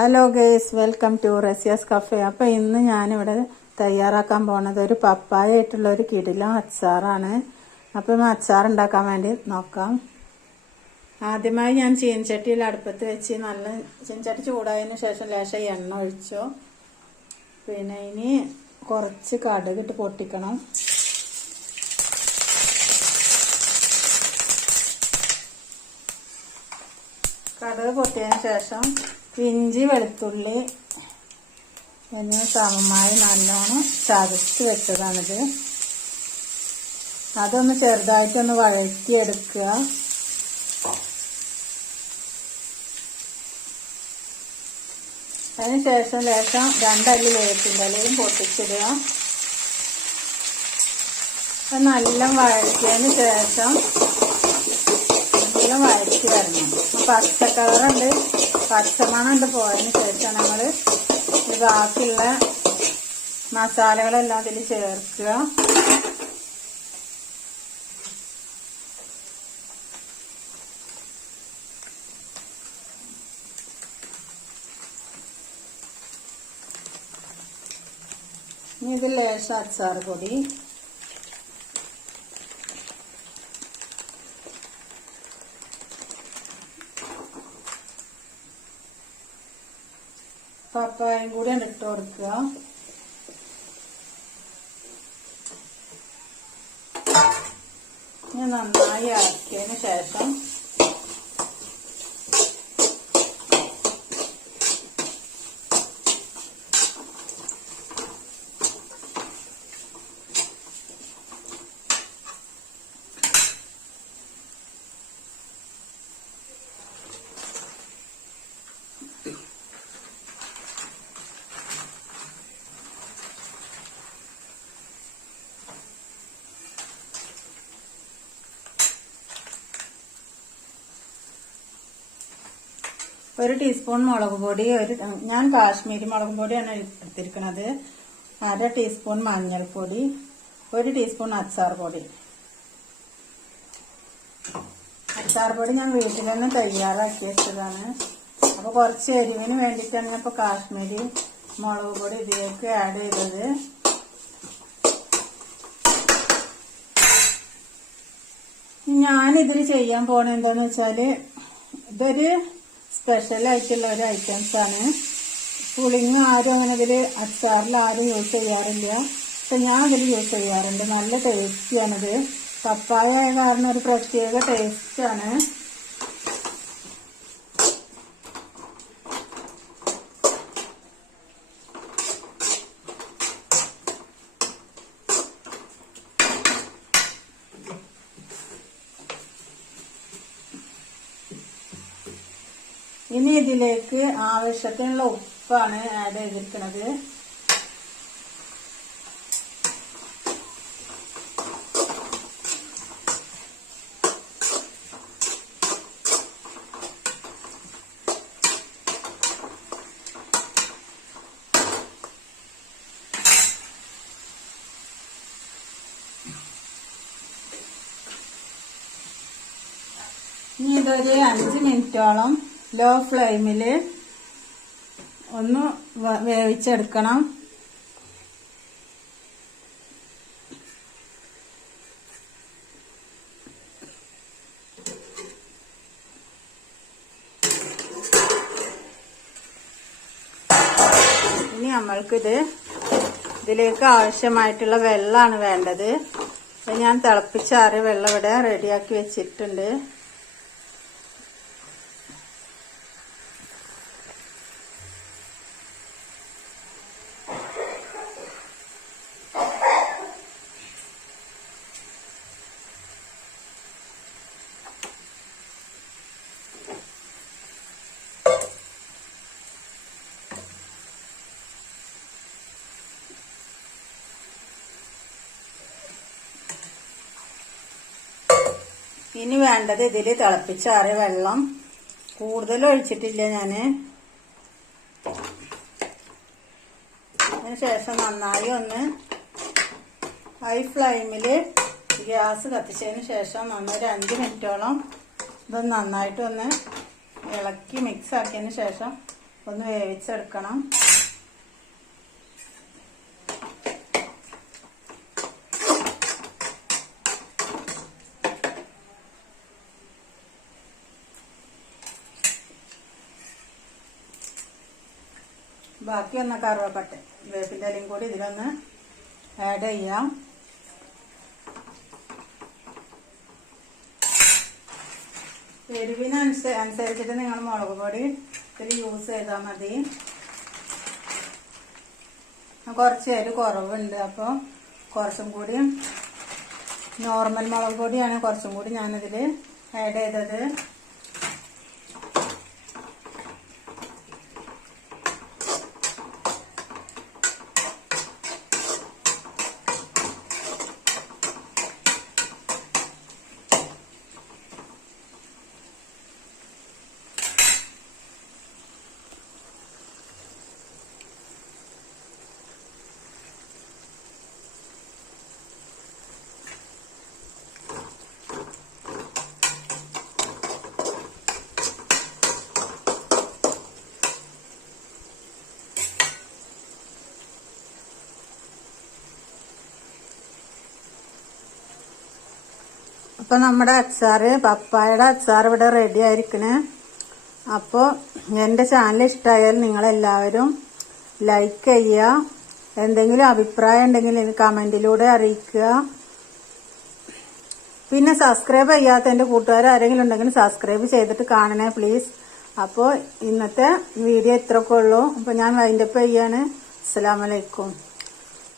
Hello guys, welcome to Raziya's cafe. അപ്പോൾ ഇന്ന് ഞാനിവിടെ തയ്യാറാക്കാൻ പോണത് ഒരു പപ്പായ ആയിട്ടുള്ള ഒരു കിടിലൻ അച്ചാറാണ്. അപ്പം അച്ചാർ ഉണ്ടാക്കാൻ വേണ്ടി നോക്കാം. ആദ്യമായി ഞാൻ ചീനച്ചട്ടിയിൽ അടുപ്പത്ത് വെച്ച് നല്ല ചീനച്ചട്ടി ചൂടായതിനു ശേഷം ലേശം എണ്ണ ഒഴിച്ചു. പിന്നെ ഇനി കുറച്ച് കടുകിട്ട് പൊട്ടിക്കണം. കടുക് പൊട്ടിയതിന് ശേഷം ഇഞ്ചി വെളുത്തുള്ളി എന്നിവ സമമായി നല്ലോണം ചതച്ച് വെച്ചതാണിത്. അതൊന്ന് ചെറുതായിട്ടൊന്ന് വഴറ്റിയെടുക്കുക. അതിന് ശേഷം ലേശം 2 അല്ലി വേപ്പിൻ്റെ ഇലയും പൊട്ടിച്ചിടുക. നല്ല വഴറ്റിയതിന് ശേഷം നല്ല വഴറ്റി വരണം. പച്ചക്കളറുണ്ട്, പച്ചമണമുണ്ട് പോയതിന് ശേഷം നമ്മൾ ബാക്കിയുള്ള മസാലകളെല്ലാം അതിൽ ചേർക്കുക. ഇനി ഇതിൽ ലേശം അച്ചാർ പൊടി, പപ്പായയും കൂടി ഇട്ട് കൊടുക്കുക. ഇനി നന്നായി ഇളക്കിയതിന് ശേഷം ഒരു ടീസ്പൂൺ മുളക് പൊടി, ഞാൻ കാശ്മീരി മുളക് പൊടിയാണ് എടുത്തിരിക്കുന്നത്. 1/2 ടീസ്പൂൺ മഞ്ഞൾപ്പൊടി, 1 ടീസ്പൂൺ അച്ചാർ പൊടി. അച്ചാർ പൊടി ഞാൻ വീട്ടിൽ തന്നെ തയ്യാറാക്കി വെച്ചതാണ്. അപ്പോൾ കുറച്ച് എരിവിന് വേണ്ടിയിട്ടാണ് ഇപ്പോൾ കാശ്മീരി മുളക് പൊടി ഇതിലേക്ക് ആഡ് ചെയ്തത്. ഞാനിതിൽ ചെയ്യാൻ പോണ എന്താന്ന് വെച്ചാൽ ഇതൊരു സ്പെഷ്യൽ ആയിട്ടുള്ള ഒരു ഐറ്റംസ് ആണ്. പുളിങ്ങ ആരും അങ്ങനെ ഇതിൽ അച്ചാറിൽ ആരും യൂസ് ചെയ്യാറില്ല, പക്ഷെ ഞാൻ ഇതിൽ യൂസ് ചെയ്യാറുണ്ട്. നല്ല ടേസ്റ്റിയാണിത്. പപ്പായ ആയ കാരണം ഒരു പ്രത്യേക ടേസ്റ്റാണ്. ഇനി ഇതിലേക്ക് ആവശ്യത്തിനുള്ള ഉപ്പാണ് ആഡ് ചെയ്തിരിക്കുന്നത്. ഇനി ഇതൊരു 5 മിനിറ്റോളം ലോ ഫ്ലെയിമിൽ ഒന്ന് വേവിച്ചെടുക്കണം. ഇനി നമ്മൾക്കിത് ഇതിലേക്ക് ആവശ്യമായിട്ടുള്ള വെള്ളമാണ് വേണ്ടത്. ഞാൻ തിളപ്പിച്ചാറിയ വെള്ളം ഇവിടെ റെഡിയാക്കി വെച്ചിട്ടുണ്ട്. ഇനി വേണ്ടത് ഇതിൽ തിളപ്പിച്ചാറിയ വെള്ളം, കൂടുതൽ ഒഴിച്ചിട്ടില്ല ഞാൻ. അതിനുശേഷം നന്നായി ഒന്ന് ഹൈ ഫ്ലെയിമിൽ ഗ്യാസ് കത്തിച്ചതിന് ശേഷം ഒരു 5 മിനിറ്റോളം ഇത് നന്നായിട്ടൊന്ന് ഇളക്കി മിക്സ് ആക്കിയതിന് ശേഷം ഒന്ന് വേവിച്ചെടുക്കണം. ബാക്കി ഒന്ന് കറുവപ്പട്ട വേപ്പിൻ്റെ ഇലയും കൂടി ഇതിലൊന്ന് ആഡ് ചെയ്യാം. എരിവിനനുസരിച്ചിട്ട് നിങ്ങൾ മുളക് പൊടി ഇതിൽ യൂസ് ചെയ്താൽ മതി. കുറച്ച് എരിവ് കുറവുണ്ട്, അപ്പോൾ കുറച്ചും കൂടി നോർമൽ മുളക് പൊടിയാണ് കുറച്ചും കൂടി ഞാനിതിൽ ആഡ് ചെയ്തത്. അപ്പൊ നമ്മുടെ അച്ചാറ് പപ്പായയുടെ അച്ചാർ ഇവിടെ റെഡി ആയിരിക്കണേ. അപ്പോൾ എൻ്റെ ചാനൽ ഇഷ്ടമായാൽ നിങ്ങളെല്ലാവരും ലൈക്ക് ചെയ്യുക. എന്തെങ്കിലും അഭിപ്രായം ഉണ്ടെങ്കിൽ കമന്റിലൂടെ അറിയിക്കുക. പിന്നെ സബ്സ്ക്രൈബ് ചെയ്യാത്ത എൻ്റെ കൂട്ടുകാർ ആരെങ്കിലും ഉണ്ടെങ്കിൽ സബ്സ്ക്രൈബ് ചെയ്തിട്ട് കാണണേ പ്ലീസ്. അപ്പോൾ ഇന്നത്തെ വീഡിയോ ഇത്രയൊക്കെ ഉള്ളൂ. അപ്പോൾ ഞാൻ വൈൻഡപ്പ് ചെയ്യാണ്. അസ്സലാമു അലൈക്കും.